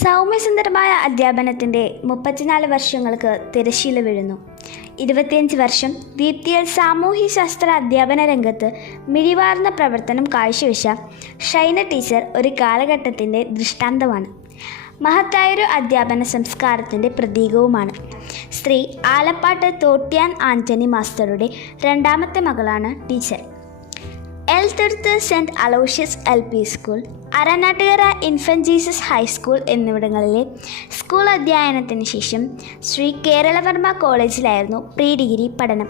സൗമ്യസുന്ദരമായ അധ്യാപനത്തിൻ്റെ 34 വർഷങ്ങൾക്ക് തിരശ്ശീല വീഴുന്നു. 25 വർഷം ദീപ്തിയിൽ സാമൂഹ്യശാസ്ത്ര അധ്യാപന രംഗത്ത് മിഴിവാർന്ന പ്രവർത്തനം കാഴ്ചവെച്ച ഷൈന ടീച്ചർ ഒരു കാലഘട്ടത്തിൻ്റെ ദൃഷ്ടാന്തമാണ്. മഹത്തായൊരു അധ്യാപന സംസ്കാരത്തിൻ്റെ പ്രതീകവുമാണ്. ശ്രീ ആലപ്പാട്ട് തോട്ട്യാൻ ആൻ്റണി മാസ്റ്ററുടെ രണ്ടാമത്തെ മകളാണ് teacher. Elthuruth saint Aloysius LP school, Aranattukara infant Jesus high school എന്നിവിടങ്ങളിലെ സ്കൂൾ അധ്യയനത്തിന് ശേഷം ശ്രീ കേരളവർമ്മ കോളേജിലായിരുന്നു പ്രീ ഡിഗ്രി പഠനം.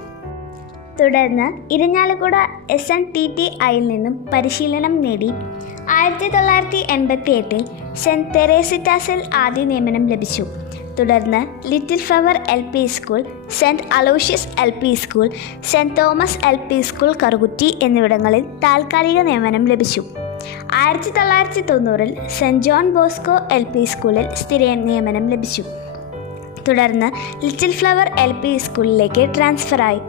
തുടർന്ന് ഇരിഞ്ഞാലക്കുട SNTTIയിൽ നിന്നും പരിശീലനം നേടി 1988 സെൻറ്റ് തെരേസിറ്റാസിൽ ആദ്യ നിയമനം ലഭിച്ചു. തുടർന്ന് little flower LP school, saint Aloysius LP school, saint Thomas LP school Karukutty എന്നിവിടങ്ങളിൽ താൽക്കാലിക നിയമനം ലഭിച്ചു. 1990 സെൻറ്റ് ജോൺ ബോസ്കോ LP സ്കൂളിൽ സ്ഥിര നിയമനം ലഭിച്ചു. തുടർന്ന് ലിറ്റിൽ ഫ്ലവർ LP സ്കൂളിലേക്ക് ട്രാൻസ്ഫറായി.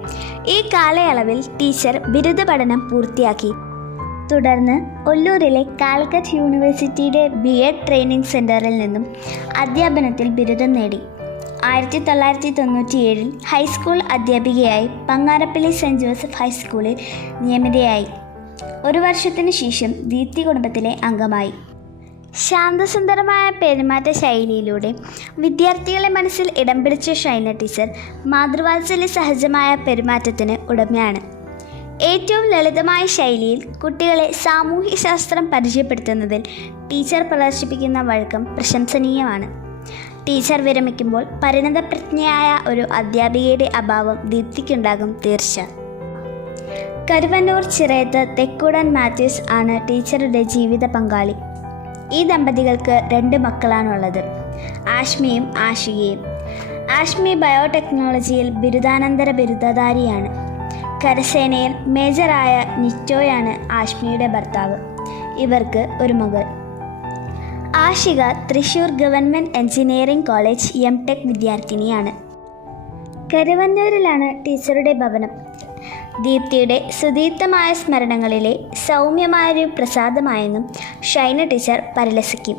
ഈ കാലയളവിൽ ടീച്ചർ ബിരുദ പഠനം പൂർത്തിയാക്കി. തുടർന്ന് ഒല്ലൂരിലെ കാലിക്കറ്റ് യൂണിവേഴ്സിറ്റിയുടെ BEd ട്രെയിനിങ് സെൻറ്ററിൽ നിന്നും അധ്യാപനത്തിൽ ബിരുദം നേടി. 1997 ഹൈസ്കൂൾ അധ്യാപികയായി പങ്ങാരപ്പള്ളി സെൻറ്റ് ജോസഫ് ഹൈസ്കൂളിൽ നിയമിതയായി. ഒരു വർഷത്തിനു ശേഷം ദീപ്തി കുടുംബത്തിലെ അംഗമായി. ശാന്തസുന്ദരമായ പെരുമാറ്റ ശൈലിയിലൂടെ വിദ്യാർത്ഥികളെ മനസ്സിൽ ഇടം പിടിച്ച ഷൈന ടീച്ചർ മാതൃവാത്സല്യ സഹജമായ പെരുമാറ്റത്തിന് ഉടമയാണ്. ഏറ്റവും ലളിതമായ ശൈലിയിൽ കുട്ടികളെ സാമൂഹ്യശാസ്ത്രം പരിചയപ്പെടുത്തുന്നതിൽ ടീച്ചർ പ്രദർശിപ്പിക്കുന്ന വഴക്കം പ്രശംസനീയമാണ്. ടീച്ചർ വിരമിക്കുമ്പോൾ പരിണതപ്രജ്ഞയായ ഒരു അധ്യാപികയുടെ അഭാവം ദീപ്തിക്കുണ്ടാകും തീർച്ച. കരുവന്നൂർ ചിറയത്ത് തെക്കൂടൻ മാത്യൂസ് ആണ് ടീച്ചറുടെ ജീവിത പങ്കാളി. ഈ ദമ്പതികൾക്ക് 2 മക്കളാണുള്ളത്, ആഷ്മിയും ആഷികയും. ആഷ്മി ബയോടെക്നോളജിയിൽ ബിരുദാനന്തര ബിരുദധാരിയാണ്. കരസേനയിൽ മേജറായ നിറ്റോയാണ് ആഷ്മിയുടെ ഭർത്താവ്. ഇവർക്ക് ഒരു മകൾ. Aashiq Thrissur government engineering college M.Tech വിദ്യാർത്ഥിനിയാണ്. കരുവന്നൂരിലാണ് ടീച്ചറുടെ ഭവനം. ദീപ്തിയുടെ സുദീപ്തമായ സ്മരണകളിലെ സൗമ്യമായൊരു പ്രസാദമായെന്നും ഷൈന ടീച്ചർ പരിലസിക്കും.